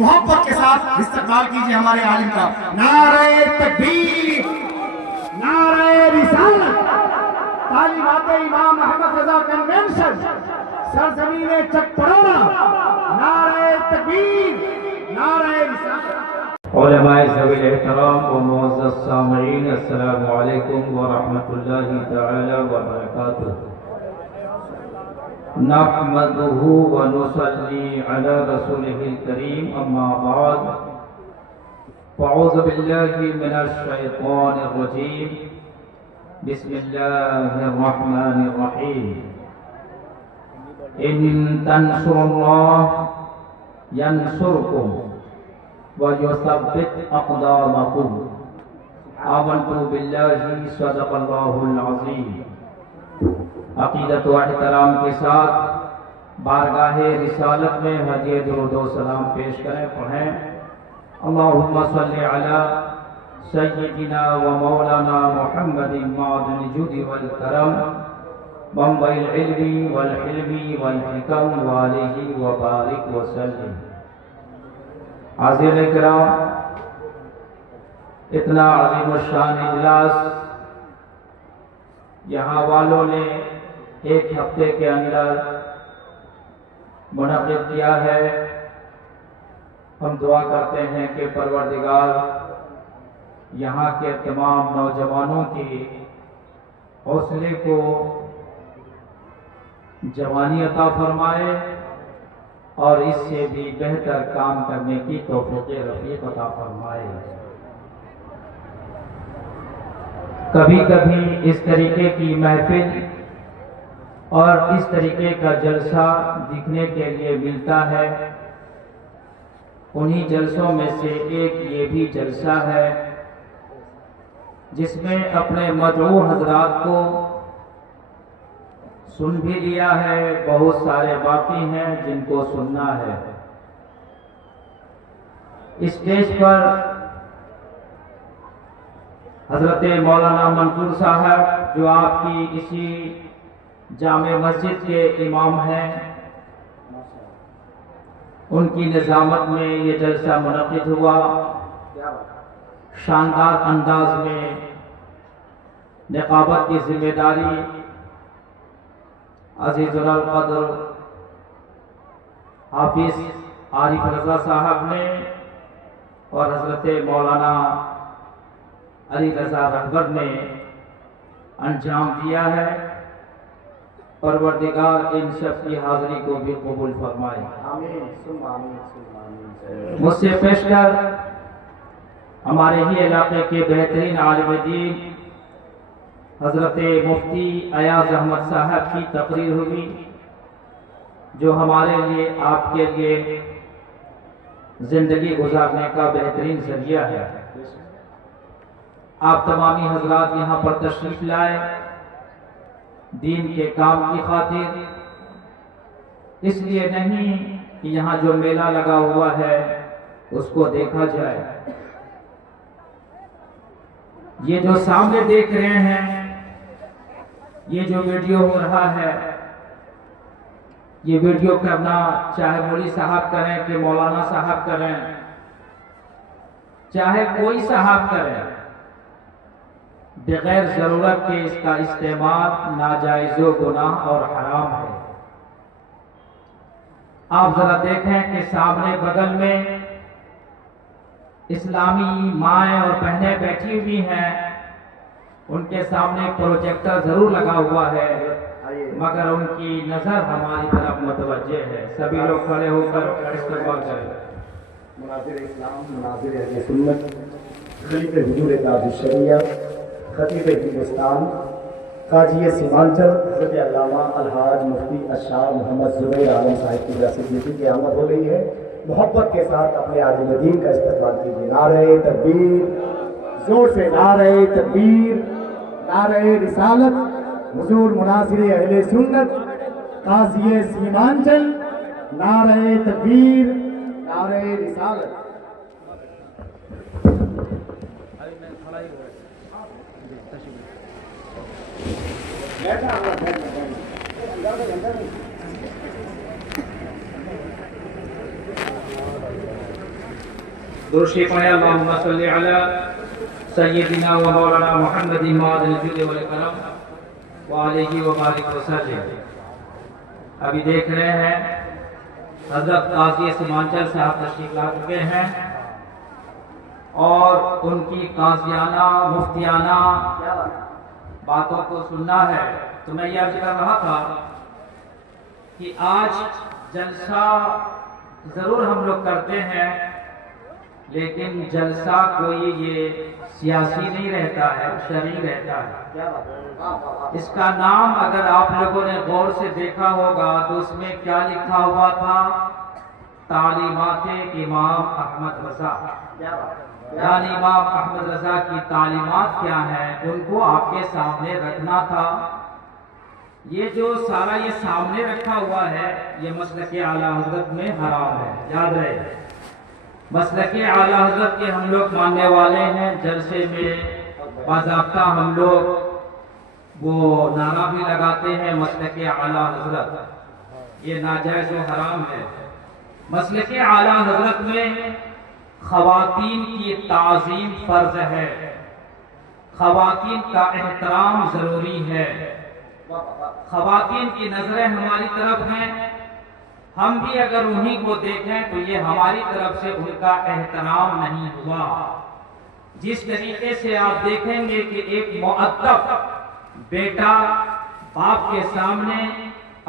محبت کے ساتھ استقبال کیجئے ہمارے عالم کا۔ نعرہ تکبیر، نعرہ رسالت، تعلیمات امام محمد رضا کنونشن، سرزمین چک پڑونا، نعرہ تکبیر، نعرہ رسالت۔ علماء ذوی الاحترام و معزز سامعین، السلام علیکم ورحمۃ اللہ تعالی وبرکاتہ۔ نحمده ونصلي على رسوله الكريم، اما بعد، فاعوذ بالله من الشیطان الرجیم، بسم اللہ الرحمن الرحیم۔ ان تنصروا اللہ ینصرکم وَيُثَبِّتْ أَقْدَامَكُمْ۔ آمنت باللہ صدق اللہ العظیم۔ عقیدت و احترام کے ساتھ بارگاہ رسالت میں ہدیہ درود و سلام پیش کریں، پڑھیں اللہم صلی علی سیدنا و مولانا محمد معدن الجود والکرم، منبع العلم والحلم والحکم، وآلہ وبارک وسلم۔ حاضرین کرام، اتنا عظیم الشان اجلاس یہاں والوں نے ایک ہفتے کے اندر منعقد کیا ہے۔ ہم دعا کرتے ہیں کہ پروردگار یہاں کے تمام نوجوانوں کی حوصلے کو جوانی عطا فرمائے اور اس سے بھی بہتر کام کرنے کی توفیق رفیق عطا فرمائے۔ کبھی کبھی اس طریقے کی محفل اور اس طریقے کا جلسہ دیکھنے کے لیے ملتا ہے۔ انہی جلسوں میں سے ایک یہ بھی جلسہ ہے جس میں اپنے مدعو حضرات کو سن بھی لیا ہے، بہت سارے باقی ہیں جن کو سننا ہے۔ اسٹیج پر حضرت مولانا منصور صاحب جو آپ کی اسی جامع مسجد کے امام ہیں، ان کی نظامت میں یہ جلسہ منعقد ہوا۔ شاندار انداز میں نقابت کی ذمہ داری عزیز القدر حافظ عارف رضا صاحب نے اور حضرت مولانا علی رضا رہبر نے انجام دیا ہے۔ پروردگار ان سب کی حاضری کو بھی قبول فرمائے۔ مجھ سے پیش کر ہمارے ہی علاقے کے بہترین عالم دین حضرت مفتی ایاز احمد صاحب کی تقریر ہوئی، جو ہمارے لیے آپ کے لیے زندگی گزارنے کا بہترین ذریعہ ہے۔ آپ تمامی حضرات یہاں پر تشریف لائے دین کے کام کی خاطر، اس لیے نہیں کہ یہاں جو میلہ لگا ہوا ہے اس کو دیکھا جائے۔ یہ جو سامنے دیکھ رہے ہیں، یہ جو ویڈیو ہو رہا ہے، یہ ویڈیو کرنا چاہے مولوی صاحب کریں کہ مولانا صاحب کریں، چاہے کوئی صاحب کریں، بغیر ضرورت کے اس کا استعمال ناجائز و گناہ اور حرام ہے۔ آپ ذرا دیکھیں کہ سامنے بغل میں اسلامی مائیں اور بہنیں بیٹھی ہوئی ہیں، ان کے سامنے پروجیکٹر ضرور لگا ہوا ہے مگر ان کی نظر ہماری طرف متوجہ ہے۔ سبھی لوگ کھڑے ہو کر استقبال کریں۔ مناظر اسلام، مناظر اہل سنت، خلیفہ حضور تاج الشریعہ، خطیب ہندوستان، قاضی سیمانچل حضرت علامہ الحاج مفتی الشاہ محمد زبیر عالم صاحب کی رسیدگی کی آمد ہو گئی ہے۔ محبت کے ساتھ اپنے عالم دین کا استقبال کیجیے۔ نعرہ تکبیر، زور سے نعرہ تکبیر، نعرہ رسالت، حضور مناظر اہل سنت قاضی سیمانچل، نعرہ تکبیر، نعرہ رسالت۔ درشی پڑھے اللہم صلی علی سیدنا و مولانا محمد ماد الجود والکرم وآلہ وبارک وسلم۔ ابھی دیکھ رہے ہیں حضرت قاضی سیمانچل صاحب تشریف لا چکے ہیں اور ان کی قاضیانہ مفتیانہ باتوں کو سننا ہے۔ تو میں یہ عرض کر رہا تھا کہ آج جلسہ ضرور ہم لوگ کرتے ہیں، لیکن جلسہ کوئی یہ سیاسی نہیں رہتا ہے، شرعی رہتا ہے۔ اس کا نام اگر آپ لوگوں نے غور سے دیکھا ہوگا تو اس میں کیا لکھا ہوا تھا؟ تعلیمات امام احمد رضا، یعنی امام احمد رضا کی تعلیمات کیا ہیں ان کو آپ کے سامنے رکھنا تھا۔ یہ جو سارا یہ سامنے رکھا ہوا ہے یہ مسلک اعلیٰ حضرت میں حرام ہے، یاد رہے۔ مسلک اعلیٰ حضرت کے ہم لوگ ماننے والے ہیں، جلسے میں باضابطہ ہم لوگ وہ نعرہ بھی لگاتے ہیں مسلک اعلیٰ حضرت، یہ ناجائز و حرام ہے۔ مسلک اعلیٰ حضرت میں خواتین کی تعظیم فرض ہے، خواتین کا احترام ضروری ہے، خواتین کی نظریں ہماری طرف ہیں، ہم بھی اگر انہی کو دیکھیں تو یہ ہماری طرف سے ان کا احترام نہیں ہوا۔ جس طریقے سے آپ دیکھیں گے کہ ایک مؤدب بیٹا باپ کے سامنے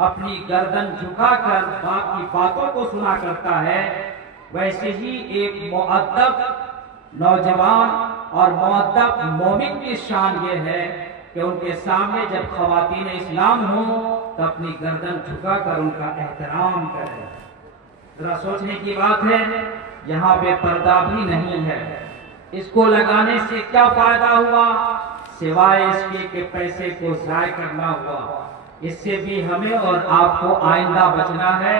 اپنی گردن جھکا کر باپ کی باتوں کو سنا کرتا ہے، ویسے ہی ایک مؤدب نوجوان اور مؤدب مومن کی شان یہ ہے کہ ان کے سامنے جب خواتین اسلام ہوں تو اپنی گردن جھکا کر ان کا احترام کریں۔ ذرا سوچنے کی بات ہے، یہاں پہ پردہ بھی نہیں ہے، اس کو لگانے سے کیا فائدہ ہوا سوائے اس کے کہ پیسے کو ضائع کرنا ہوا۔ اس سے بھی ہمیں اور آپ کو آئندہ بچنا ہے،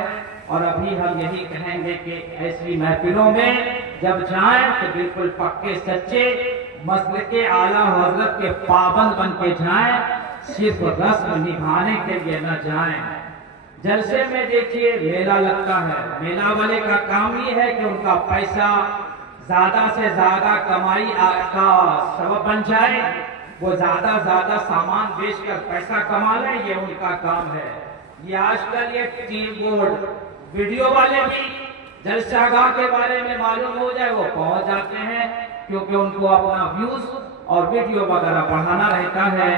اور ابھی ہم یہی کہیں گے کہ ایسی محفلوں میں جب جائیں تو بالکل پکے سچے مسلک اعلیٰ حضرت کے پابند بن کے جائیں، صرف رسم نبھانے کے لیے نہ جائیں۔ جلسے میں دیکھیے میلہ لگتا ہے، میلہ والے کا کام یہ ہے کہ ان کا پیسہ زیادہ سے زیادہ کمائی کا سبب بن جائے، وہ زیادہ سامان بیچ کر پیسہ کما لیں، یہ ان کا کام ہے۔ یہ آج کل یہ ٹی بورڈ ویڈیو والے بھی جلسہ گاہ کے بارے میں معلوم ہو جائے وہ پہنچ جاتے ہیں، کیونکہ ان کو اپنا ویوز اور ویڈیو وغیرہ بڑھانا رہتا ہے،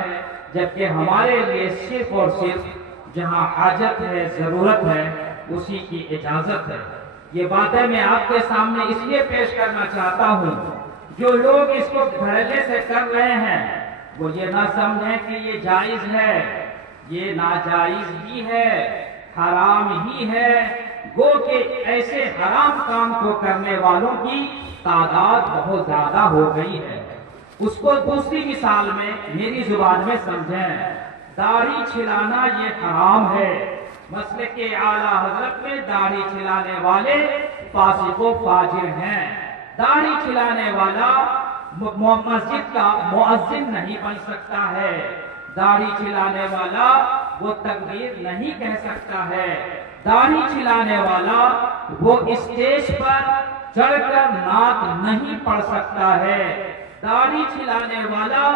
جبکہ ہمارے لیے صرف اور صرف جہاں حاجت ہے، ضرورت ہے، اسی کی اجازت ہے۔ یہ باتیں میں آپ کے سامنے اس لیے پیش کرنا چاہتا ہوں، جو لوگ اس کو دھڑلے سے کر رہے ہیں وہ یہ نہ سمجھیں کہ یہ جائز ہے، یہ ناجائز ہی ہے، حرام ہی ہے، گو کہ ایسے حرام کام کو کرنے والوں کی تعداد بہت زیادہ ہو گئی ہے۔ اس کو دوسری مثال میں میری زبان میں سمجھیں، داڑھی چھلانا یہ حرام ہے۔ مسلک اعلیٰ حضرت میں داڑھی چھلانے والے فاسق و فاجر ہیں۔ داڑھی چھلانے والا مسجد کا مؤذن نہیں بن سکتا ہے، داڑھی چھلانے والا وہ تکبیر نہیں کہہ سکتا ہے، داڑھی چھلانے والا وہ اسٹیج پر چڑھ کر نعت نہیں پڑھ سکتا ہے، داڑھی چھلانے والا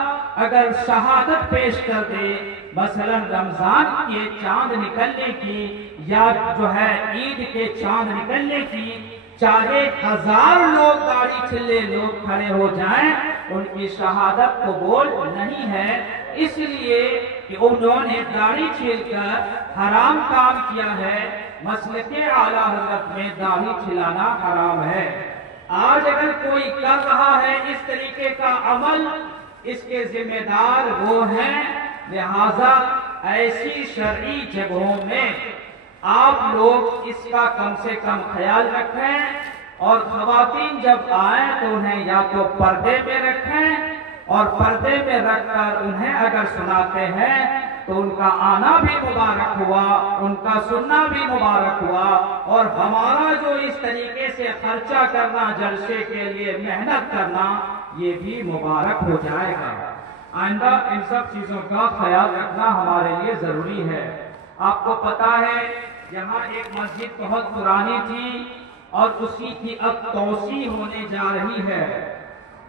اگر شہادت پیش کر دے، مثلا رمضان کے چاند نکلنے کی یا جو ہے عید کے چاند نکلنے کی، چاہے 1000 لوگ داڑھی چھلے لوگ کھڑے ہو جائیں، ان کی شہادت قبول نہیں ہے، اس لیے کہ انہوں نے داڑھی چھیل کر حرام کام کیا ہے۔ مسلک اعلیٰ حضرت میں داڑھی چھلانا حرام ہے۔ آج اگر کوئی کر رہا ہے اس طریقے کا عمل، اس کے ذمہ دار وہ ہیں، لہذا ایسی شرعی جگہوں میں آپ لوگ اس کا کم سے کم خیال رکھیں، اور خواتین جب آئیں تو انہیں یا تو پردے میں رکھیں، اور پردے میں رکھ کر انہیں اگر سناتے ہیں تو ان کا آنا بھی مبارک ہوا، ان کا سننا بھی مبارک ہوا، اور ہمارا جو اس طریقے سے خرچہ کرنا، جلسے کے لیے محنت کرنا، یہ بھی مبارک ہو جائے گا۔ آئندہ ان سب چیزوں کا خیال رکھنا ہمارے لیے ضروری ہے۔ آپ کو پتا ہے یہاں ایک مسجد بہت پرانی تھی، اور اسی کی اب توسیع ہونے جا رہی ہے۔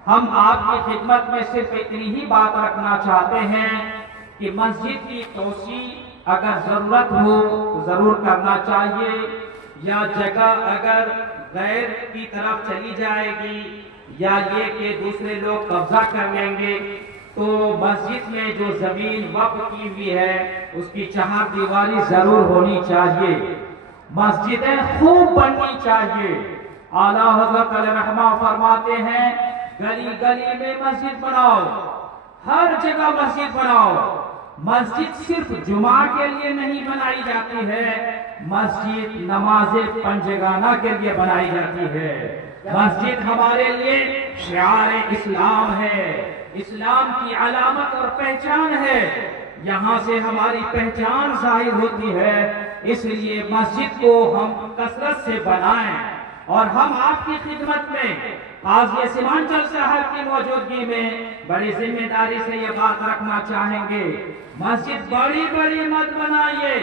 ہم آپ کی خدمت میں صرف اتنی ہی بات رکھنا چاہتے ہیں کہ مسجد کی توسیع اگر ضرورت ہو تو ضرور کرنا چاہیے، یا جگہ اگر غیر کی طرف چلی جائے گی یا یہ کہ دوسرے لوگ قبضہ کر لیں گے تو مسجد میں جو زمین وقف کی ہوئی ہے اس کی چہار دیواری ضرور ہونی چاہیے، مسجدیں خوب بننی چاہیے۔ اعلیٰ حضرت علیہ رحمہ فرماتے ہیں گلی گلی میں مسجد بناؤ، ہر جگہ مسجد بناؤ۔ مسجد صرف جمعہ کے لیے نہیں بنائی جاتی ہے، مسجد نماز پنجگانہ کے لیے بنائی جاتی ہے۔ مسجد ہمارے لیے شعار اسلام ہے، اسلام کی علامت اور پہچان ہے، یہاں سے ہماری پہچان ظاہر ہوتی ہے، اس لیے مسجد کو ہم کثرت سے بنائیں۔ اور ہم آپ کی خدمت میں قاضی سیمانچل صاحب کی موجودگی میں بڑی ذمہ داری سے یہ بات رکھنا چاہیں گے، مسجد بڑی بڑی مت بنائیے،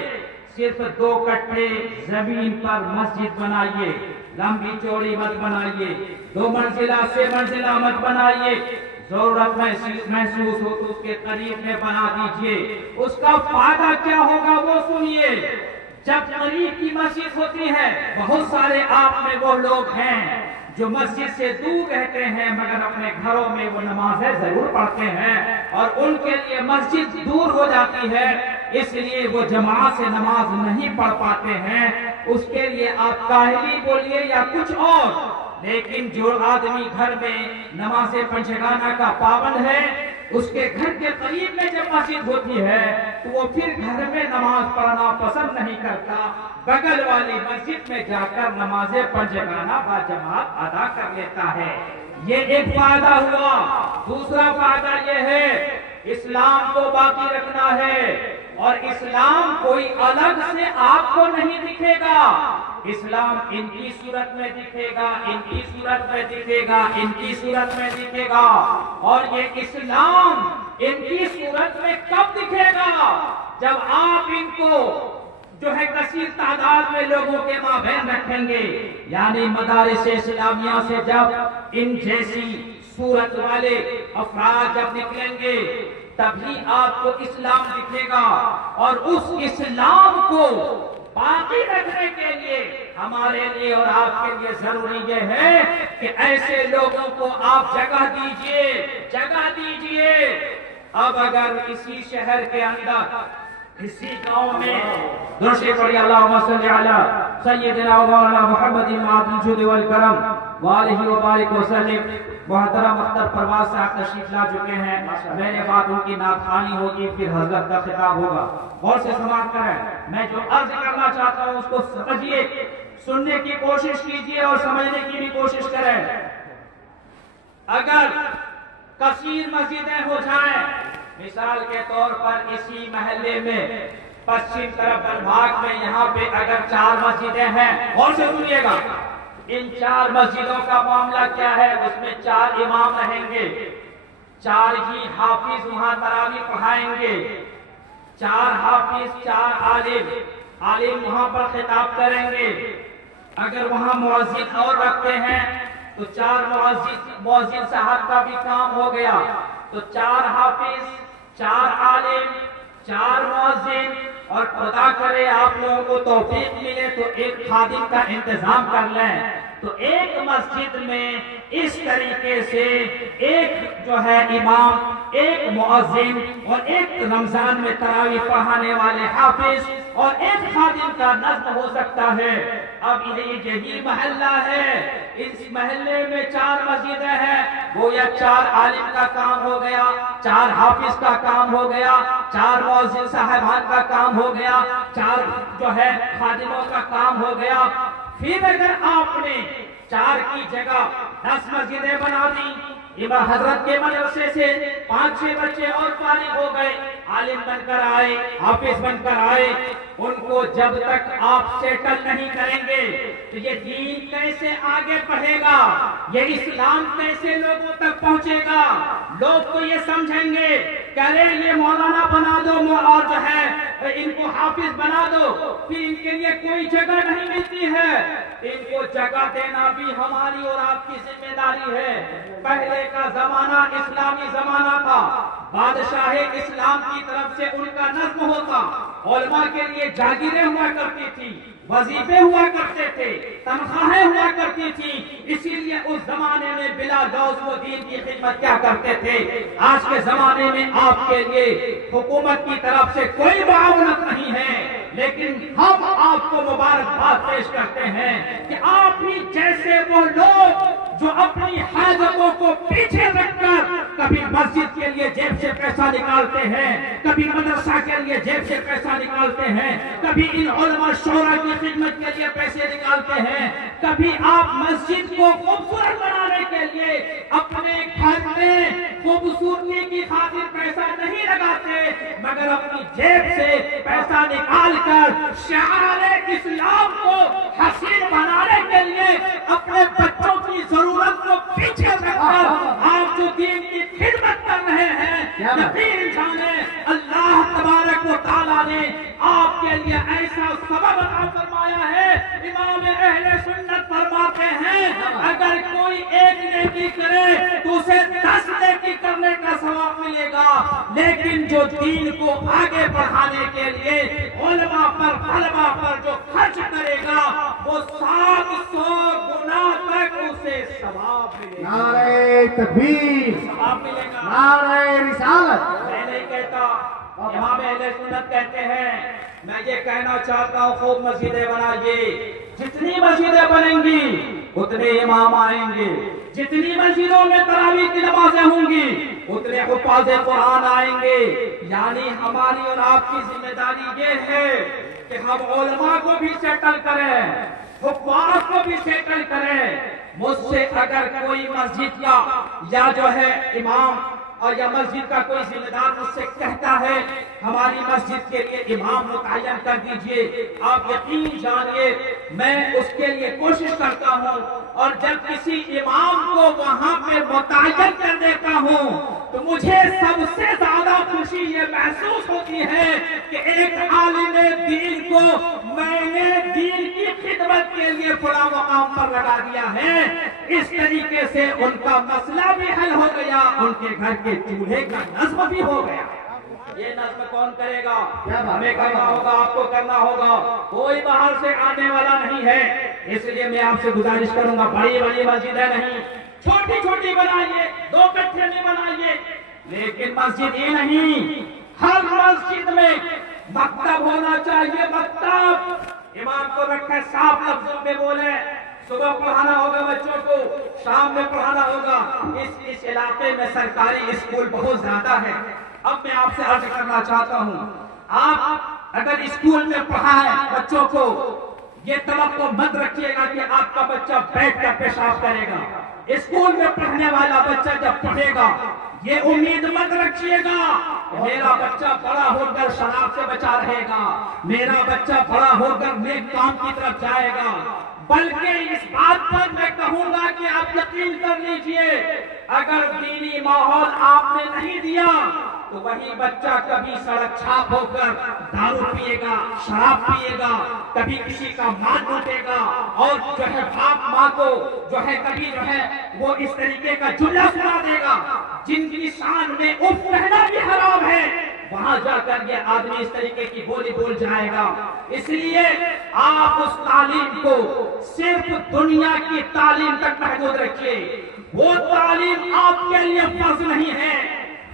صرف 2 کٹھے زمین پر مسجد بنائیے، لمبی چوڑی مت بنائیے، 2 منزلہ سے منزلہ مت بنائیے، ضرورت محسوس ہو تو اس کے قریب میں بنا دیجئے۔ اس کا فائدہ کیا ہوگا وہ سنیے، جب قریب کی مسجد ہوتی ہے بہت سارے آپ میں وہ لوگ ہیں جو مسجد سے دور رہتے ہیں مگر اپنے گھروں میں وہ نمازیں ضرور پڑھتے ہیں، اور ان کے لیے مسجد دور ہو جاتی ہے، اس لیے وہ جماعت سے نماز نہیں پڑھ پاتے ہیں، اس کے لیے آپ کاہلی بولیے یا کچھ اور، لیکن جو آدمی گھر میں نماز پنجگانہ کا پابند ہے اس کے گھر کے قریب میں جب مسجد ہوتی ہے تو وہ پھر گھر میں نماز پڑھنا پسند نہیں کرتا، بغل والی مسجد میں جا کر نماز پنجگانہ با جماعت ادا کر لیتا ہے۔ یہ ایک فائدہ ہوا۔ دوسرا فائدہ یہ ہے اسلام کو باقی رکھنا ہے، اور اسلام کوئی الگ سے آپ کو نہیں دکھے گا، اسلام ان کی صورت میں دکھے گا، ان کی صورت میں دکھے گا، ان کی صورت میں دکھے گا، اور یہ اسلام ان کی صورت میں کب دکھے گا؟ جب آپ ان کو جو ہے کثیر تعداد میں لوگوں کے مابین رکھیں گے، یعنی مدارس اسلامیہ سے جب ان جیسی صورت والے افراد جب نکلیں گے تبھی آپ کو اسلام دکھے گا، اور اس اسلام کو باقی رکھنے کے لیے ہمارے لیے اور آپ کے لیے ضروری یہ ہے کہ ایسے لوگوں کو آپ جگہ دیجئے، جگہ دیجئے۔ اب اگر اسی شہر کے اندر اسی گاؤں میں درود پڑھی اللہم صلی علی سیدنا و مولانا محمد معطی الجود والکرم وآلہ وبارک وسلم، محترم اختر پرواز صاحب تشریف لا چکے ہیں، میں نے بات ان کی نعت خوانی ہوگی پھر حضرت کا خطاب ہوگا، غور سے سماعت کریں۔ میں جو عرض کرنا چاہتا ہوں اس کو سمجھیے، سننے کی کوشش کیجئے اور سمجھنے کی بھی کوشش کریں۔ اگر کثیر مسجدیں ہو جائیں، مثال کے طور پر اسی محلے میں پشچم طرف بلبھاگ میں یہاں پہ اگر 4 مسجدیں ہیں، غور سے سنیے گا، ان 4 مسجدوں کا معاملہ کیا ہے؟ اس میں 4 امام رہیں گے، 4 ہی حافظ وہاں تراویح پڑھائیں گے، 4 حافظ 4 عالم وہاں پر خطاب کریں گے۔ اگر وہاں مؤذن اور رکھتے ہیں تو 4 مؤذن صاحب کا بھی کام ہو گیا، تو 4 حافظ 4 عالم 4 مؤذن، اور خدا کرے آپ لوگوں کو توفیق ملے تو ایک خادم کا انتظام کر لیں، تو ایک مسجد میں اس طریقے سے ایک جو ہے امام، ایک مؤذن اور ایک رمضان میں تراویح پڑھانے والے حافظ اور ایک خادم کا نظم ہو سکتا ہے۔ اب یہی محلہ ہے، اس محلے میں 4 مسجدیں ہیں، گویا 4 عالم کا کام ہو گیا، 4 حافظ کا کام ہو گیا، 4 مؤذن صاحبان کا کام ہو گیا، 4 جو ہے خادموں کا کام ہو گیا۔ پھر اگر آپ نے 4 کی جگہ 10 مسجدیں بنا دی، امام حضرت کے مدرسے سے 5-6 بچے اور فارغ ہو گئے، عالم بن کر آئے، حافظ بن کر آئے، ان کو جب تک آپ سیٹل نہیں کریں گے تو یہ دین کیسے آگے بڑھے گا، یہ اسلام کیسے لوگوں تک پہنچے گا؟ لوگ تو یہ سمجھیں گے کہہ رہے ہیں یہ مولانا بنا دو اور جو ہے ان کو حافظ بنا دو، پھر ان کے لیے کوئی جگہ نہیں ملتی ہے۔ ان کو جگہ دینا بھی ہماری اور آپ کی ذمہ داری ہے۔ پہلے کا زمانہ اسلامی زمانہ تھا، بادشاہ اسلام کی طرف سے ان کا نظم ہوتا، علماء کے لیے جاگیریں ہوا کرتی تھی، وظیفے ہوا کرتے تھے، تنخواہیں ہوا کرتی تھی، اسی لیے اس زمانے میں بلا لوز و دین کی خدمت کیا کرتے تھے۔ آج کے زمانے میں آپ کے لیے حکومت کی طرف سے کوئی معاونت نہیں ہے، لیکن ہم آپ کو مبارکباد پیش کرتے ہیں کہ آپ ہی جیسے وہ لوگ جو اپنی حاجتوں کو پیچھے رکھ کر کبھی مسجد کے لیے جیب سے پیسہ نکالتے ہیں، کبھی مدرسہ کے لیے جیب سے پیسہ نکالتے ہیں، کبھی ان علماء شورا کی خدمت کے لیے پیسے نکالتے ہیں، کبھی آپ مسجد کو خوبصورت بنانے کے لیے اپنے گھر میں خوبصورتی کی خاطر پیسہ نہیں لگاتے، مگر اپنی جیب سے پیسہ نکال کر شعار اسلام کو حسین بنانے کے لیے اپنے بچوں کی ضرورت کو پیچھے رکھ کر آپ جو دین کی خدمت کر رہے ہیں، یقین جانیں اللہ تبارک و تعالیٰ نے آپ کے لیے ایسا سبب عطا فرمایا ہے۔ امام اہل سنت فرماتے ہیں اگر کوئی ایک نیکی کرے تو اسے 10 نیکی کرنے کا ثواب ملے گا، لیکن جو دین کو آگے بڑھانے کے لیے علماء پر طلباء پر جو خرچ کرے گا وہ 700 گنا تک اسے ثواب ملے گا۔ نعرہ تکبیر، ثواب ملے گا، نعرہ رسالت۔ میں نہیں کہتا، امام اہل سنت کہتے ہیں، میں یہ کہنا چاہتا ہوں خوب مسجدیں بنائیے، جتنی مسجدیں بنیں گی اتنے امام آئیں گے، جتنی مسجدوں میں تراویح کی نمازیں ہوں گی اتنے حفاظ قرآن آئیں گے۔ یعنی ہماری اور آپ کی ذمہ داری یہ ہے کہ ہم علماء کو بھی سیٹل کریں، حفاظ کو بھی سیٹل کریں۔ مجھ سے اگر کوئی مسجد کا یا جو ہے امام اور یا مسجد کا کوئی ذمہ دار مجھ سے کہتا ہے ہماری مسجد کے لیے امام متعین کر دیجئے، آپ یقین جانیے میں اس کے لیے کوشش کرتا ہوں، اور جب کسی امام کو وہاں پہ متعین کر دیتا ہوں تو مجھے سب سے زیادہ خوشی یہ محسوس ہوتی ہے کہ ایک عالم دین کو میں نے دین کی خدمت کے لیے بڑا مقام پر لگا دیا ہے۔ اس طریقے سے ان کا مسئلہ بھی حل ہو گیا، ان کے گھر کے چولہے کا نظم بھی ہو گیا۔ یہ نظم کون کرے گا؟ ہمیں کرنا ہوگا، آپ کو کرنا ہوگا، کوئی باہر سے آنے والا نہیں ہے۔ اس لیے میں آپ سے گزارش کروں گا بڑی بڑی مسجدیں نہیں، چھوٹی چھوٹی بنائیے، 2 کٹھے میں بنائیے، لیکن مسجد ہی نہیں، ہر مسجد میں مکتب ہونا چاہیے۔ مکتب امام کو رکھے، صاف لفظوں میں بولے، صبح پڑھانا ہوگا بچوں کو، شام میں پڑھانا ہوگا۔ اس علاقے میں سرکاری اسکول بہت زیادہ ہے۔ اب میں آپ سے عرض کرنا چاہتا ہوں، آپ اگر اسکول میں پڑھائیں بچوں کو، یہ توقع مت رکھیے گا کہ آپ کا بچہ بیٹھ کر پیشاب کرے گا۔ اسکول میں پڑھنے والا بچہ جب پڑھے گا یہ امید مت رکھیے گا کہ میرا بچہ بڑا ہو کر شراب سے بچا رہے گا، میرا بچہ بڑا ہو کر نیک کام کی طرف جائے گا، بلکہ اس بات پر میں کہوں گا کہ آپ یقین کر لیجئے اگر دینی ماحول آپ نے نہیں دیا تو وہی بچہ کبھی سڑک چھاپ ہو کر دارو پیے گا، شراب پیے گا، کبھی کسی کا مال لوٹے گا، اور جو ہے باپ ماں کو جو ہے کبھی جو ہے وہ اس طریقے کا جملہ سنا دے گا جن کی شان میں اف کہنا بھی حرام ہے، وہاں جا کر یہ آدمی اس طریقے کی بولی بول جائے گا۔ اس لیے آپ اس تعلیم کو صرف دنیا کی تعلیم تک محدود رکھیے، وہ تعلیم آپ کے لیے فرض نہیں ہے،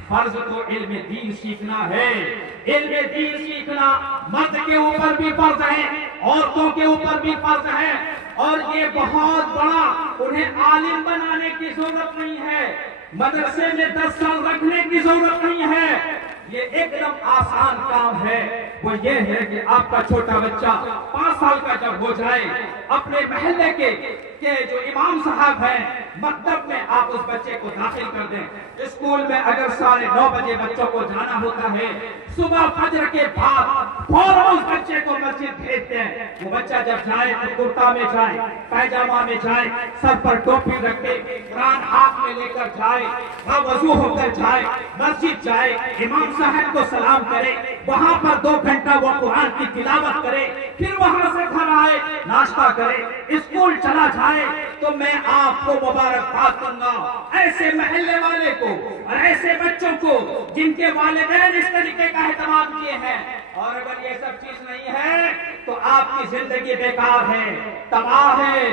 فرض تو علم دین سیکھنا ہے۔ علم دین سیکھنا مرد کے اوپر بھی فرض ہے، عورتوں کے اوپر بھی فرض ہے، اور یہ بہت بڑا انہیں عالم بنانے کی ضرورت نہیں ہے، مدرسے میں 10 سال رکھنے کی ضرورت نہیں ہے، یہ ایک دم آسان کام ہے، وہ یہ ہے کہ آپ کا چھوٹا بچہ 5 سال کا جب ہو جائے، اپنے محلے کے جو امام صاحب ہیں مکتب میں آپ اس بچے کو داخل کر دیں۔ اسکول میں اگر 9:30 بجے بچوں کو جانا ہوتا ہے، صبح فجر کے بعد فوراً اس بچے کو مسجد بھیجتے ہیں۔ وہ بچہ جب جائے تو کرتا میں جائے، پائجامہ میں جائے، سر پر ٹوپی رکھے، قرآن ہاتھ میں لے کر جائے، وضو ہو کر جائے، مسجد جائے، امام صاحب کو سلام کرے، وہاں پر 2 گھنٹہ وہ قرآن کی تلاوت کرے، پھر وہاں سے گھر آئے، ناشتہ کرے، اسکول چلا جائے، تو میں آپ کو مبارکباد دوں گا ایسے محلے والے کو اور ایسے بچوں کو جن کے والدین اس طریقے کا اہتمام کیے ہیں۔ اور اگر یہ سب چیز نہیں ہے تو آپ کی زندگی بیکار ہے، تباہ ہے۔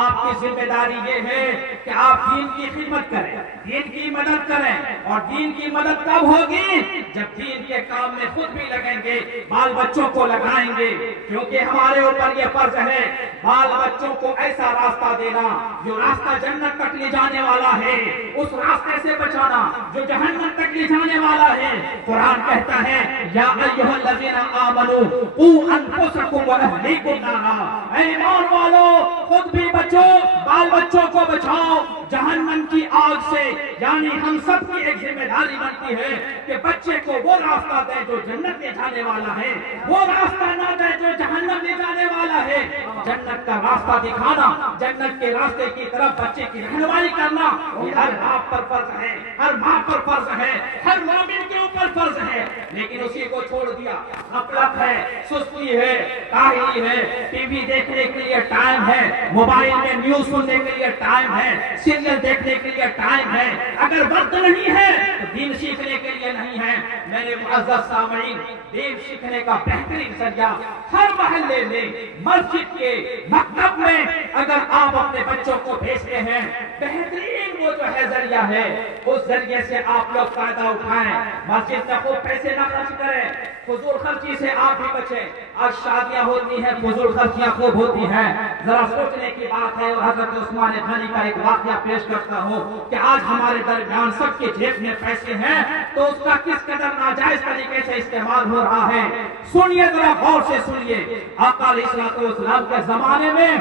آپ کی ذمہ داری یہ ہے کہ آپ دین کی خدمت کریں، دین کی مدد کریں، اور دین کی مدد کب ہوگی؟ جب دین کے کام میں خود بھی لگیں گے، بال بچوں کو لگائیں گے، کیونکہ ہمارے اوپر یہ فرض ہے بال بچوں کو ایسا راستہ دینا جو راستہ جنت تک لے جانے والا ہے، اس راستے سے بچانا جو جہنم تک لے جانے والا ہے۔ قرآن کہتا ہے یا ایھا الذین آمنوا قوا انفسکم واہلیکم نارا، اے ایمان والو خود بھی بچو، بال بچوں کو بچاؤ جہنم کی آگ سے۔ یعنی ہم سب کی ایک ذمہ داری بنتی ہے کہ بچے کو وہ راستہ دیں جو جنت لے جانے والا ہے، وہ راستہ نہ دیں جو جہنم لے جانے والا ہے۔ جنت کا راستہ دکھانا، جنت کے راستے کی طرف بچے کی رہنمائی کرنا، یہ ہر باپ پر فرض ہے، ہر ماں پر فرض ہے، ہر مومن کے اوپر فرض ہے۔ لیکن اسی کو چھوڑ دیا، غفلت ہے، سستی ہے، کاہلی ہے، ٹی وی دیکھنے کے لیے ٹائم ہے، موبائل میں نیوز سننے کے لیے ٹائم ہے، سیریل دیکھنے کے لیے ٹائم ہے۔ اگر وقت نہیں ہے تو دین سیکھنے کے لیے نہیں ہے۔ میرے معزز سامعین، دین سیکھنے کا بہترین ذریعہ ہر محلے میں، مسجد کے، مکتب میں اگر آپ اپنے بچوں کو بھیجتے ہیں، بہترین وہ جو ہے ذریعہ ہے، اس ذریعے سے آپ لوگ فائدہ اٹھائیں۔ مسجد میں خوب پیسے نہ خرچ کریں، فضول خرچی سے آپ بھی بچیں۔ آج شادیاں ہوتی ہیں، فضول خرچیاں خوب ہوتی ہیں۔ ذرا سوچنے کی بات ہے، اور حضرت عثمان غنی کا ایک واقعہ پیش کرتا ہوں کہ آج ہمارے درمیان سب کے جیب میں پیسے ہیں تو اس کا کس قدر ناجائز طریقے سے استعمال ہو رہا ہے۔ سنیے، ذرا غور سے سنیے۔ آقا علیہ الصلوۃ والسلام کے زمانے میں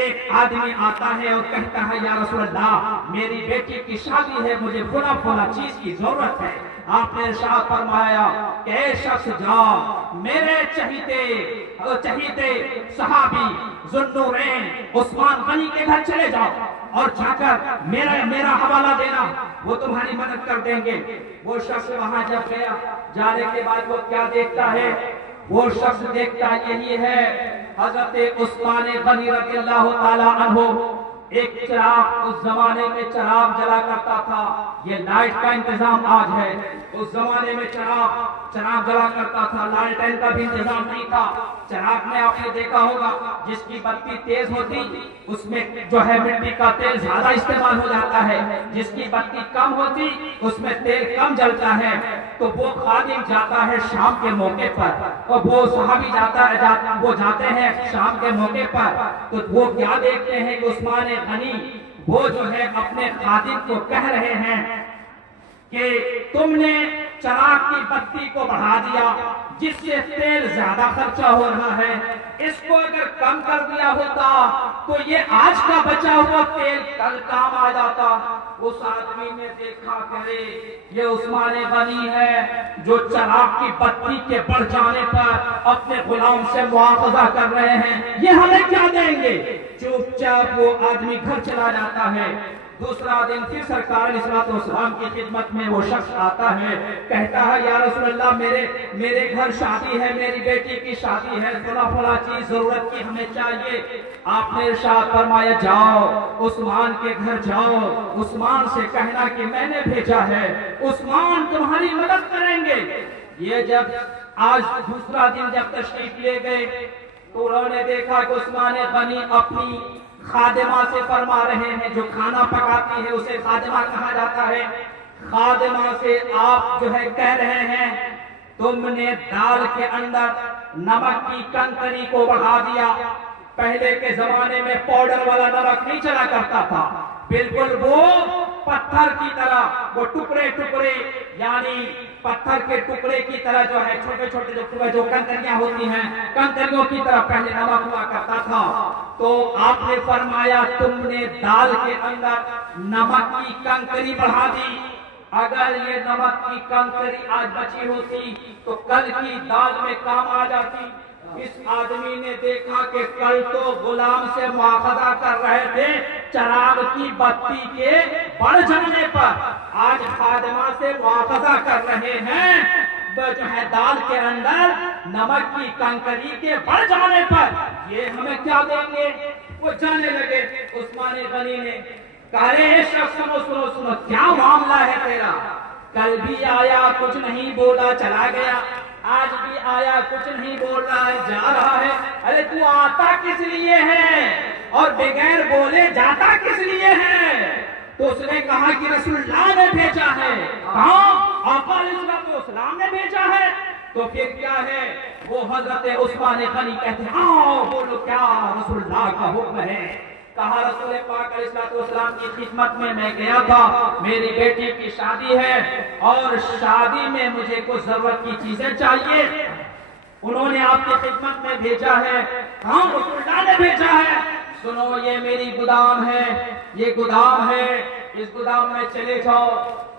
ایک آدمی آتا ہے اور کہتا ہے یا رسول اللہ میری بیٹی کی شادی ہے، مجھے فلاں فلاں چیز کی ضرورت ہے۔ آپ نے ارشاد فرمایا کہ اے شخص جاؤ میرے چہیتے صحابی ذوالنورین عثمان غنی کے گھر چلے جاؤ اور جا کر میرا حوالہ دینا، وہ تمہاری مدد کر دیں گے۔ وہ شخص وہاں جب گیا، جانے کے بعد وہ کیا دیکھتا ہے؟ وہ شخص دیکھتا یہی ہے حضرت عثمان غنی رضی اللہ تعالی عنہ ایک چراغ، اس زمانے میں چراغ جلا کرتا تھا، یہ لائٹ کا انتظام آج ہے، اس زمانے میں چراغ جلا کرتا تھا، لالٹین کا بھی انتظام نہیں تھا۔ چراغ میں آپ نے دیکھا ہوگا جس کی بتی تیز ہوتی اس میں جو ہے مٹی کا تیل زیادہ استعمال ہو جاتا ہے، جس کی بتی کم ہوتی اس میں تیل کم جلتا ہے۔ تو وہ خادم جاتا ہے شام کے موقع پر، اور وہ صحابی وہ جاتے ہیں شام کے موقع پر، تو وہ کیا دیکھتے ہیں کہ عثمان غنی وہ جو ہے اپنے خادم کو کہہ رہے ہیں کہ تم نے چراغ کی بتی کو بڑھا دیا جس سے تیل زیادہ خرچہ ہو رہا ہے، اس کو اگر کم کر دیا ہوتا تو یہ آج کا بچا ہوا تیل کل کام آ جاتا۔ اس آدمی نے دیکھا کرے یہ عثمان غنی ہے جو چراغ کی بتی کے بڑھ جانے پر اپنے غلام سے مواخذہ کر رہے ہیں، یہ ہمیں کیا دیں گے؟ چپ چاپ وہ آدمی گھر چلا جاتا ہے۔ دوسرا دن پھر سرکار علیہ الصلوۃ والسلام کی خدمت میں وہ شخص آتا ہے، کہتا ہے یا رسول اللہ میرے گھر شادی ہے، میری بیٹی کی شادی ہے، فلاں چیز ضرورت کی ہمیں چاہیے۔ آپ نے ارشاد فرمایا جاؤ عثمان کے گھر جاؤ، عثمان سے کہنا کہ میں نے بھیجا ہے، عثمان تمہاری مدد کریں گے۔ یہ جب آج دوسرا دن جب تشریف لے گئے تو انہوں نے دیکھا کہ عثمان غنی اپنی خادمہ سے فرما رہے ہیں، جو کھانا پکاتی ہے اسے خادمہ کہا جاتا ہے، خادمہ سے آپ جو ہے کہہ رہے ہیں تم نے دال کے اندر نمک کی کنکری کو بڑھا دیا، پہلے کے زمانے میں پاؤڈر والا نمک نہیں چلا کرتا تھا، بالکل وہ پتھر کی طرح، وہ ٹکڑے ٹکڑے یعنی پتھر کے ٹکڑے کی طرح جو ہے، چھوٹے چھوٹے جو کنکریاں ہوتی ہیں، کنکریوں کی طرح پہلے نمک ہوا کرتا تھا۔ تو آپ نے فرمایا تم نے دال کے اندر نمک کی کنکری بڑھا دی، اگر یہ نمک کی کنکری آج بچی ہوتی تو کل کی دال میں کام آ جاتی۔ اس آدمی نے دیکھا کہ کل تو غلام سے مواخذہ کر رہے تھے چراغ کی بتی کے بڑھ جانے پر، آج خادمہ سے مواخذہ کر رہے ہیں جو ہے دال کے اندر نمک کی کنکری کے بڑھ جانے پر، یہ ہمیں کیا دیں گے؟ وہ جانے لگے۔ عثمان غنی نے کہا رے شخص سنو سنو سنو، کیا معاملہ ہے تیرا؟ کل بھی آیا کچھ نہیں بولا چلا گیا، آج بھی آیا کچھ نہیں بول رہا ہے جا رہا ہے، ارے تو آتا کس لیے ہے اور بغیر بولے جاتا کس لیے ہے؟ تو اس نے کہا کہ رسول اللہ نے بھیجا ہے۔ کہاں؟ آقا علیہ السلام نے بھیجا ہے۔ تو پھر کیا ہے؟ وہ حضرت عثمان غنی کہتے ہیں آؤ بولو کیا رسول اللہ کا حکم ہے؟ کہا رسول پاک علیہ السلام کی خدمت میں گیا تھا، میری بیٹی کی شادی ہے اور شادی میں مجھے کچھ ضرورت کی چیزیں چاہیے، انہوں نے آپ کی خدمت میں بھیجا ہے۔ ہاں رسول اللہ نے بھیجا ہے۔ سنو یہ میری گودام ہے، یہ گودام ہے، اس گودام میں چلے جاؤ،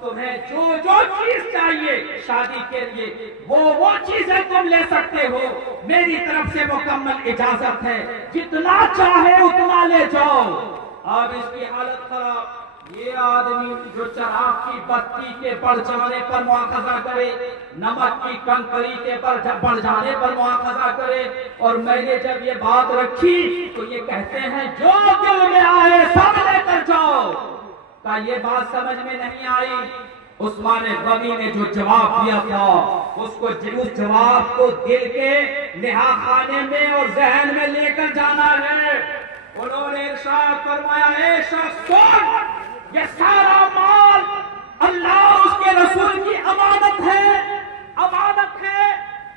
تمہیں جو جو چیز چاہیے شادی کے لیے وہ چیزیں تم لے سکتے ہو، میری طرف سے مکمل اجازت ہے، جتنا چاہے اتنا لے جاؤ۔ اب اس کی حالت خراب، یہ آدمی جو چراغ کی بتی کے بڑھ جانے پر مواخذہ کرے، نمک کی کنکری کے بڑھ جانے پر مواخذہ کرے، اور میں نے جب یہ بات رکھی تو یہ کہتے ہیں جو دل میں آئے سب لے کر جاؤ۔ کا یہ بات سمجھ میں نہیں آئی؟ عثمان غنی نے جو جواب دیا تھا اس جواب کو دل کے نہا خانے میں اور ذہن میں لے کر جانا ہے۔ انہوں نے ارشاد فرمایا اے شخص سن، یہ سارا مال اللہ اور اس کے رسول کی امانت ہے، امانت ہے،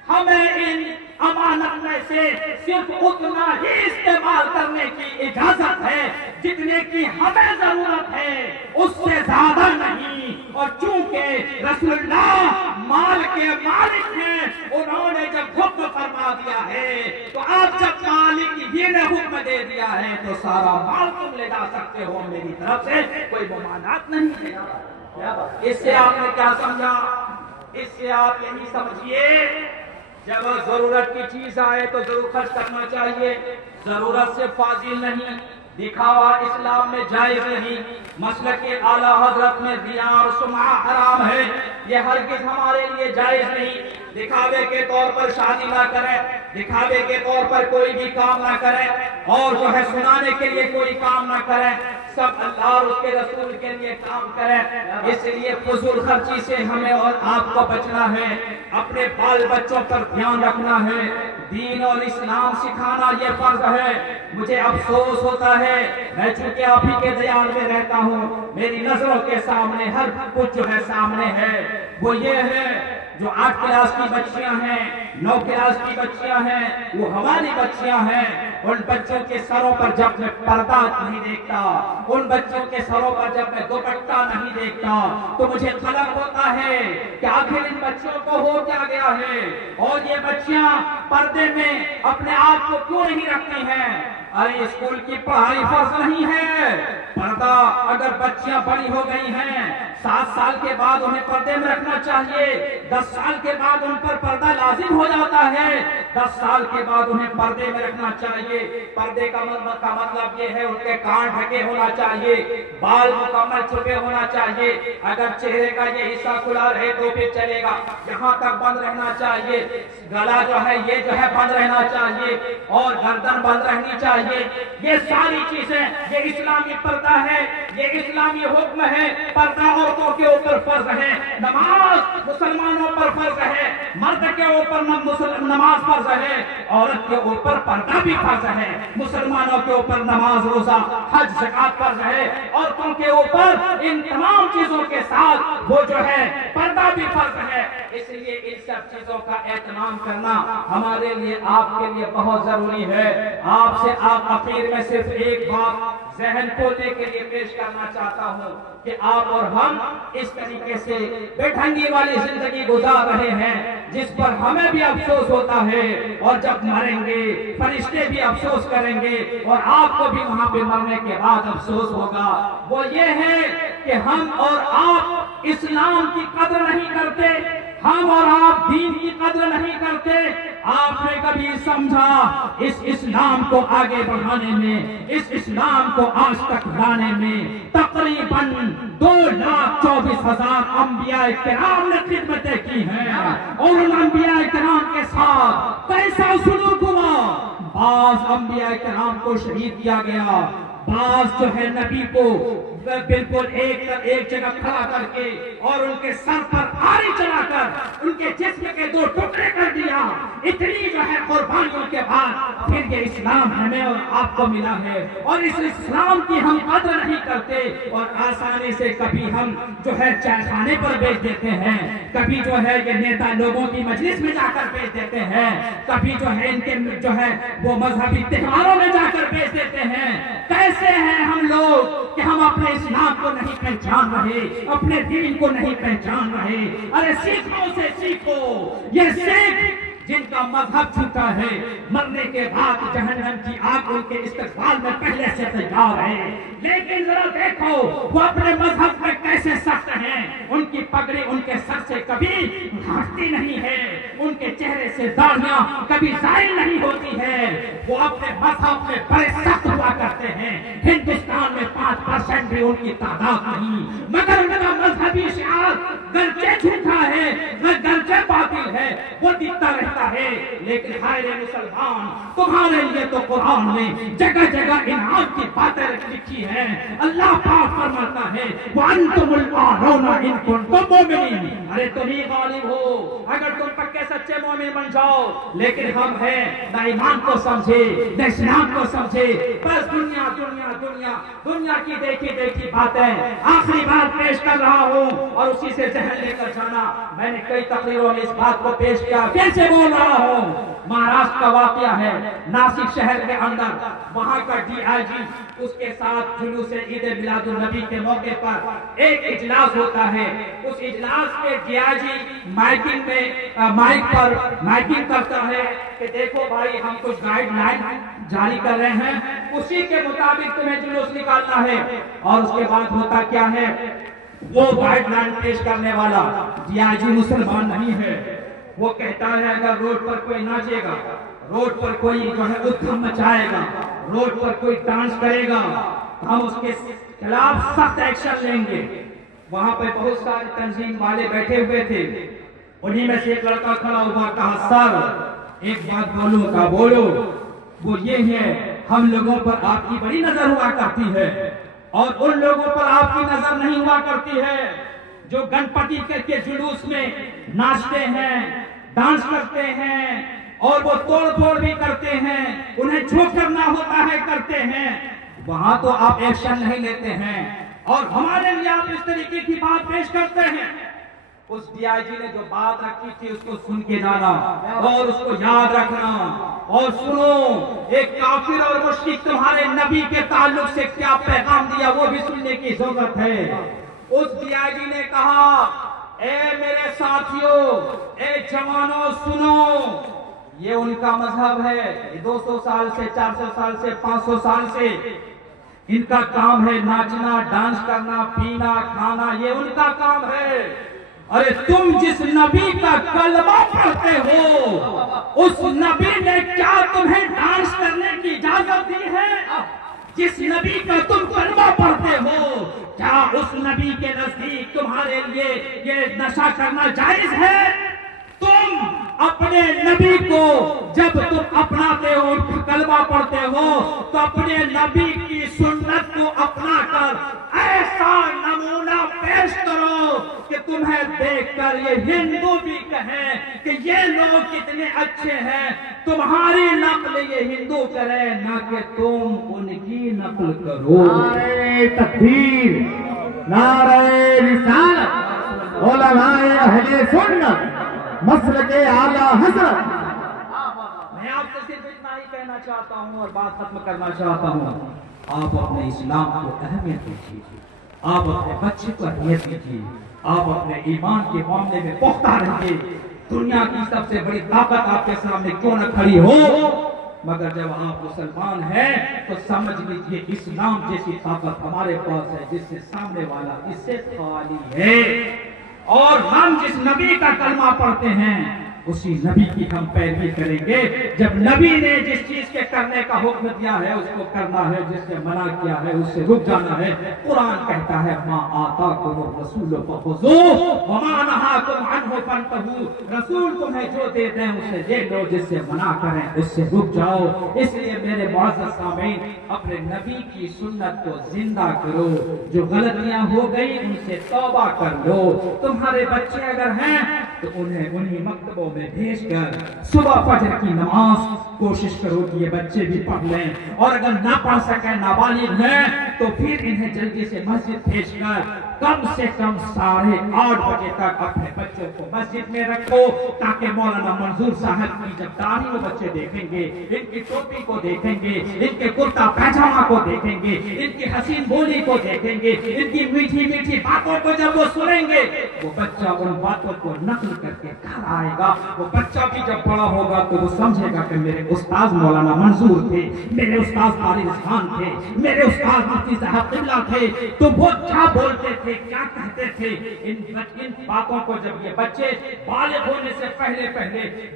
ہمیں ان امانت میں سے صرف اتنا ہی استعمال کرنے کی اجازت ہے جتنے کی ہمیں ضرورت ہے، اس سے زیادہ نہیں۔ اور چونکہ رسول اللہ مال کے مالک ہیں، انہوں نے جب حکم فرما دیا ہے تو آپ جب مالک ہی نے حکم دے دیا ہے تو سارا مال تم لے جا سکتے ہو، میری طرف سے کوئی ممانعت نہیں ہے۔ اس سے آپ نے کیا سمجھا؟ اس سے آپ یہی سمجھیے جب ضرورت کی چیز آئے تو ضرور خرچ کرنا چاہیے، ضرورت سے فاضل نہیں، دکھاوا اسلام میں جائز نہیں، مسلک اعلیٰ حضرت میں ریا اور سمعہ حرام ہے، یہ ہرگز ہمارے لیے جائز نہیں۔ دکھاوے کے طور پر شادی نہ کریں، دکھاوے کے طور پر کوئی بھی کام نہ کریں، اور جو ہے سنانے کے لیے کوئی کام نہ کریں، سب اللہ اور اس کے رسول کے لیے کام کریں۔ اس لیے فضول خرچی سے ہمیں اور آپ کو بچنا ہے، اپنے بال بچوں پر دھیان رکھنا ہے، دین اور اسلام سکھانا یہ فرض ہے۔ مجھے افسوس ہوتا ہے، میں چونکہ آپ ہی کے دیار میں رہتا ہوں، میری نظروں کے سامنے ہر کچھ جو ہے سامنے ہے، وہ یہ ہے جو 8 کلاس کی بچیاں ہیں، 9 کلاس کی بچیاں ہیں، وہ ہماری بچیاں ہیں۔ ان بچوں کے سروں پر جب میں پردہ نہیں دیکھتا، ان بچوں کے سروں پر جب میں دوپٹہ نہیں دیکھتا تو مجھے قلق ہوتا ہے کہ آخر ان بچوں کو ہو کیا گیا ہے، اور یہ بچیاں پردے میں اپنے آپ کو کیوں نہیں رکھتی ہیں؟ ارے اسکول کی پڑھائی فرض نہیں ہے، پردہ اگر بچیاں بڑی ہو گئی ہیں 7 سال کے بعد انہیں پردے میں رکھنا چاہیے، 10 سال کے بعد ان پر پردہ لازم ہو جاتا ہے، 10 سال کے بعد انہیں پردے میں رکھنا چاہیے۔ پردے کا مطلب یہ ہے ان کے کان ڈھکے ہونا چاہیے، بال مکمل چھپے ہونا چاہیے، اگر چہرے کا یہ حصہ کھلا رہے تو پھر چلے گا، یہاں تک بند رہنا چاہیے، گلا جو ہے یہ جو ہے بند رہنا چاہیے، اور گردن بند رہنی چاہیے۔ یہ ساری چیزیں یہ اسلامی پردہ ہے، یہ اسلامی حکم ہے۔ پردہ عورتوں کے اوپر فرض ہے، نماز مسلمانوں پر فرض ہے، مرد کے اوپر نماز فرض ہے، عورت کے اوپر پردہ بھی فرض ہے، مسلمانوں کے اوپر نماز، روزہ، حج، زکات فرض ہے، عورتوں کے اوپر ان تمام چیزوں کے ساتھ وہ جو ہے پردہ بھی فرض ہے۔ اس لیے ان سب چیزوں کا اہتمام کرنا ہمارے لیے، آپ کے لیے بہت ضروری ہے۔ آپ سے آخر میں صرف ایک بات ذہن کھولنے کے لیے پیش کرنا چاہتا ہوں کہ آپ اور ہم اس طریقے سے بے ڈھنگی والی زندگی گزار رہے ہیں جس پر ہمیں بھی افسوس ہوتا ہے، اور جب مریں گے فرشتے بھی افسوس کریں گے اور آپ کو بھی وہاں پہ مرنے کے بعد افسوس ہوگا۔ وہ یہ ہے کہ ہم اور آپ اسلام کی قدر نہیں کرتے، ہم اور آپ دین کی قدر نہیں کرتے۔ آپ نے کبھی سمجھا اس اسلام کو آگے بڑھانے میں، اس اسلام کو آج تک لانے میں تقریباً 2,24,000 انبیاء کرام نے خدمتیں کی ہیں، اور ان انبیاء کرام کے ساتھ کیسا سلوک ہوا؟ بعض انبیاء کرام کو شہید کیا گیا، بعض جو ہے نبی کو بالکل ایک جگہ کھڑا کر کے اور ان کے سر پر آری چلا کر ان کے جسم کے 2 ٹکڑے کر دیا۔ اتنی جو ہے قربانیوں کے بعد پھر یہ اسلام ہمیں اور آپ کو ملا ہے، اور اس اسلام کی ہم قدر نہیں کرتے، اور آسانی سے کبھی ہم جو ہے چائے خانے پر بیچ دیتے ہیں، کبھی جو ہے یہ نیتا لوگوں کی مجلس میں جا کر بیچ دیتے ہیں، کبھی جو ہے ان کے جو ہے وہ مذہبی تہواروں میں جا کر بیچ دیتے ہیں۔ کیسے ہیں ہم لوگ کہ ہم اپنے اسلام کو نہیں پہچان رہے، اپنے دین کو نہیں پہچان رہے؟ ارے سیکھوں سے سیکھو، یہ سیکھ جن کا مذہب جھوٹا ہے مرنے کے بعد جہنم کی آگ ان کے استقبال میں پہلے سے تیار ہے، لیکن ذرا دیکھو وہ اپنے مذہب میں کیسے سخت ہیں، ان کی پگڑی ان کے سر سے کبھی ہٹتی نہیں ہے، ان کے چہرے سے داڑھیاں کبھی زائل نہیں ہوتی ہے، وہ اپنے مذہب میں بڑے سخت ہوا کرتے ہیں۔ ہندوستان میں 5% بھی ان کی تعداد نہیں، مگر ان کا مذہبی شعار گرچہ جھوٹا ہے، گرچہ باطل ہے، وہ دکھتا رہتا ہے، لیکن ہائے مسلمان، تمہارے لیے تو قرآن نے جگہ جگہ انعام کی باتیں لکھی ہیں۔ اللہ پاک فرماتا ہے وَأَنْتُمُ الْأَعْلَوْنَ إِن كُنتُم مُؤْمِنِينَ، ارے تم ہی غالب ہو اگر تم پکے سچے مومن بن جاؤ، لیکن ہم ہیں نہ ایمان کو سمجھے نہ اسلام کو سمجھے، بس دنیا دنیا دنیا دنیا کی دیکھی باتیں آخری بار پیش کر رہا ہوں، اور اسی سے ذہن لے کر جانا۔ میں نے کئی تقریروں میں اس بات کو پیش کیا، پھر سے بول رہا ہوں، مہاراشٹر کا واقعہ ہے، ناسک شہر کے اندر، وہاں کا DIG اس کے ساتھ جلوس عید میلاد النبی کے موقع پر ایک اجلاس ہوتا ہے، اس اجلاس کے DIG مائیکنگ کرتا ہے کہ دیکھو بھائی ہم کچھ گائیڈ لائن جاری کر رہے ہیں، اسی کے مطابق تمہیں جلوس نکالنا ہے۔ اور اس کے بعد ہوتا کیا ہے، وہ گائیڈ لائن پیش کرنے والا DIG مسلمان نہیں ہے، وہ کہتا ہے اگر روڈ پر کوئی ناچے گا، روڈ پر کوئی جو ہے ادھم مچائے گا، روڈ پر کوئی ڈانس کرے گا، ہم اس کے خلاف سخت ایکشن لیں گے۔ وہاں پہ بہت سارے تنظیم والے بیٹھے ہوئے تھے، انہی میں سے ایک لڑکا کھڑا ہوا، کہا سر ایک بات بولوں کا بولو، وہ یہ ہے ہم لوگوں پر آپ کی بڑی نظر ہوا کرتی ہے، اور ان لوگوں پر آپ کی نظر نہیں ہوا کرتی ہے جو گنپتی کے جلوس میں ناچتے ہیں، ڈانس کرتے ہیں، اور وہ توڑ پھوڑ بھی کرتے ہیں، انہیں جو کرنا ہوتا ہے کرتے ہیں، وہاں تو آپ ایکشن نہیں لیتے ہیں، اور ہمارے لیے آپ اس طریقے کی بات پیش کرتے ہیں۔ اس DIG نے جو بات رکھی تھی اس کو سن کے جانا، اور اس کو یاد رکھنا، اور سنو ایک کافر اور مشرک تمہارے نبی کے تعلق سے کیا پیغام دیا وہ بھی سننے کی ضرورت ہے۔ اس DIG نے کہا اے میرے ساتھیوں، اے جوانوں سنو، یہ ان کا مذہب ہے، 200 سال سے 400 سال سے 500 سال سے ان کا کام ہے ناچنا، ڈانس کرنا، پینا، کھانا، یہ ان کا کام ہے۔ ارے تم جس نبی کا کلمہ پڑھتے ہو اس نبی نے کیا تمہیں ڈانس کرنے کی اجازت دی ہے؟ جس نبی کا تم کلمہ پڑھتے ہو کیا اس نبی کے نزدیک تمہارے لیے یہ نشہ کرنا جائز ہے؟ تم اپنے نبی کو جب تم اپناتے ہو، کلمہ پڑھتے ہو، تو اپنے نبی کی سنت کو اپنا کر ایسا نمونہ پیش کرو کہ تمہیں تمہیں دیکھ کر یہ ہندو بھی کہیں کہ یہ لوگ کتنے اچھے ہیں، تمہاری نقل یہ ہندو کرے نہ کہ تم ان کی نقل کرو۔ نعرہ تکبیر، نعرہ رسالت، علماء اہل سنت، مسلک اعلی حضرت۔ میں آپ سے صرف اتنا ہی کہنا چاہتا ہوں اور بات ختم کرنا چاہتا ہوں، آپ اپنے اسلام کو اہمیت دیجیے، آپ اپنے بچے کو اہمیت دیجیے، آپ اپنے ایمان کے معاملے میں پختہ رہیے۔ دنیا کی سب سے بڑی طاقت آپ کے سامنے کیوں نہ کھڑی ہو، مگر جب آپ مسلمان ہیں تو سمجھ لیجیے اسلام جیسی طاقت ہمارے پاس ہے جس سے سامنے والا اس سے خالی ہے۔ اور ہم جس نبی کا کلمہ پڑھتے ہیں اسی نبی کی ہم پیروی کریں گے۔ جب نبی نے جس چیز کے کرنے کا حکم دیا ہے اس کو کرنا ہے، جس نے منع کیا ہے اس سے رک جانا ہے۔ قرآن کہتا ہے ما آتاکم الرسول فخذوہ وما نہاکم عنہ فانتہوا، رسول تمہیں جو دے دیں اسے لے لو، جس سے منع کریں اس سے رک جاؤ۔ اس لیے میرے معزز سامعین، اپنے نبی کی سنت کو زندہ کرو، جو غلطیاں ہو گئی ان سے توبہ کر لو۔ تمہارے بچے اگر ہیں تو انہیں انہی مکتبوں میں بھیج کر صبح فجر کی نماز کوشش کرو کہ یہ بچے بھی پڑھ لیں، اور اگر نہ پڑھ سکیں، نابالغ ہیں، تو پھر انہیں جلدی سے مسجد بھیج کر کم سے کم 8:30 بجے تک اپنے بچوں کو مسجد میں رکھو، تاکہ مولانا منظور صاحب کی جب داڑھی وہ بچے دیکھیں گے، ان کی ٹوپی کو دیکھیں گے، ان کے کرتا پیجامہ کو دیکھیں گے، ان کی حسین بولی کو دیکھیں گے، ان کی میٹھی میٹھی باتوں کو جب وہ سنیں گے، وہ بچہ ان باتوں کو نقل کر کے گھر آئے گا۔ وہ بچہ بھی جب بڑا ہوگا تو وہ سمجھے گا کہ میرے استاد مولانا منظور تھے، میرے استاد قاری رضوان تھے، میرے استاد مفتی صاحب قبلہ تھے، تو وہ کیا بولتے تھے، کیا کہتے تھے۔ ان باتوں کو جب یہ بچے بالغ ہونے سے پہلے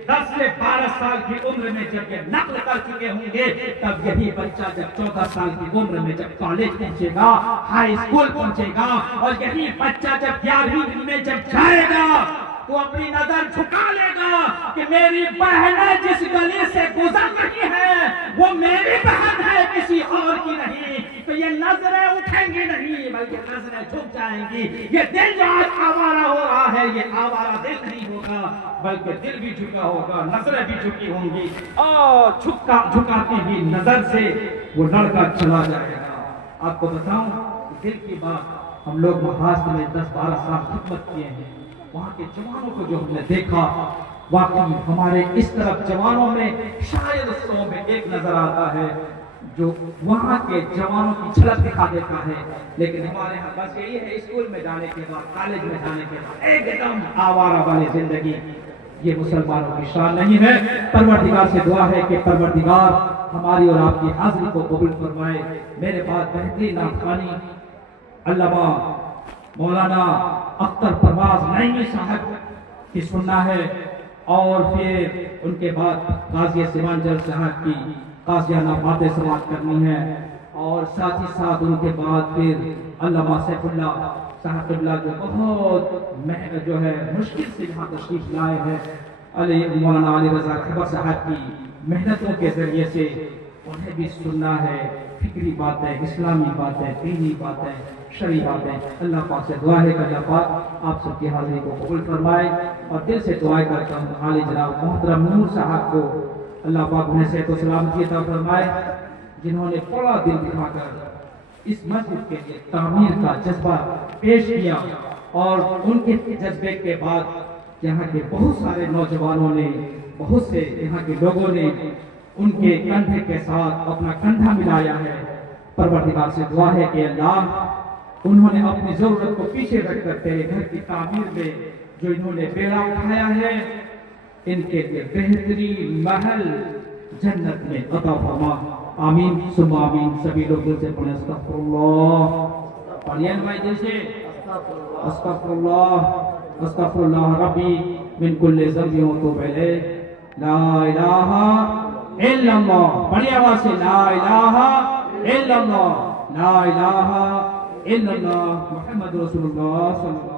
10 سے 12 سال کی عمر میں جب یہ نقل کر چکے ہوں گے، تب یہی بچہ جب 14 سال کی عمر میں جب کالج پہنچے گا، ہائی اسکول پہنچے گا، اور یہی بچہ جب 11ویں میں جب جائے گا تو اپنی نظر جھکا لے گا کہ میری بہن جس گلی سے گزر رہی ہے وہ میری بہن ہے، کسی اور کی نہیں۔ تو یہ نظریں اٹھیں گی نہیں بلکہ نظریں جھک جائیں گی۔ یہ دل جو آج آوارہ ہو رہا ہے یہ آوارہ دل نہیں ہوگا، بلکہ دل بھی جھکا ہوگا، نظریں بھی جھکی ہوں گی، اور جھکاتی ہوئی نظر سے وہ لڑکا چلا جائے گا۔ آپ کو بتاؤں دل کی بات، ہم لوگ محاذ میں 10-12 سال خدمت کیے ہیں، وہاں کے جوانوں کو جو ہم نے دیکھا، واقعی ہمارے اس طرف جوانوں میں شاید 100 میں ایک نظر آتا ہے جو وہاں کے جوانوں کی جھلک دکھا دیتا ہے، لیکن ہمارے ہاں بس یہی ہے اسکول میں جانے کے بعد، کالج میں جانے کے بعد ایک دم آوارہ والی زندگی۔ یہ مسلمانوں کی شان نہیں ہے۔ پروردگار سے دعا ہے کہ پروردگار ہماری اور آپ کی حاضری کو قبول فرمائے۔ میرے پاس بہترین نعتخوانی علامہ مولانا اختر پرویز نعیمی صاحب کی سننا ہے، اور پھر ان کے بعد قاضی سیمانچل صاحب کی قاضیانہ باتیں سماعت کرنی ہے، اور ساتھ ہی ساتھ ان کے بعد پھر علامہ سیف اللہ صاحب قبلہ جو بہت جو ہے مشکل سے یہاں تشریف لائے ہیں، مولانا علی رضا خبر صاحب کی محنتوں کے ذریعے سے انہیں بھی سننا ہے، فکری باتیں، اسلامی باتیں، دینی باتیں، شرعی باتیں۔ اللہ پاک سے دعا ہے کہ اللہ پاک آپ سب کی حاضری کو قبول فرمائے، اور دل سے دعا کرتا ہوں عالی جناب محترم نور صاحب کو اللہ پاک انہیں صحت و سلامتی عطا فرمائے، جنہوں نے بڑا دل دکھا کر اس مسجد کے لیے تعمیر کا جذبہ پیش کیا، اور ان کے جذبے کے بعد یہاں کے بہت سارے نوجوانوں نے، بہت سے یہاں کے لوگوں نے ان کے کندھے کے ساتھ اپنا کندھا ملایا ہے۔ پروردگار سے دعا ہے کہ اللہ انہوں نے اپنی ضرورت کو پیچھے رکھ کر تیرے گھر کی تعمیر میں جو انہوں نے بیڑا اٹھایا ہے، ان کے لیے بہترین محل جنت میں عطا فرما۔ آمین ثم آمین۔ سبھی لوگ دل سے پڑھیں استغفر اللہ، پڑھیے بھائی دل سے استغفر اللہ ربی من کل ذنب واتوب الیہ، لا الہ الا اللہ، بڑی آواز سے لا الہ الا اللہ، لا الہ الا اللہ محمد رسول اللہ صلی اللہ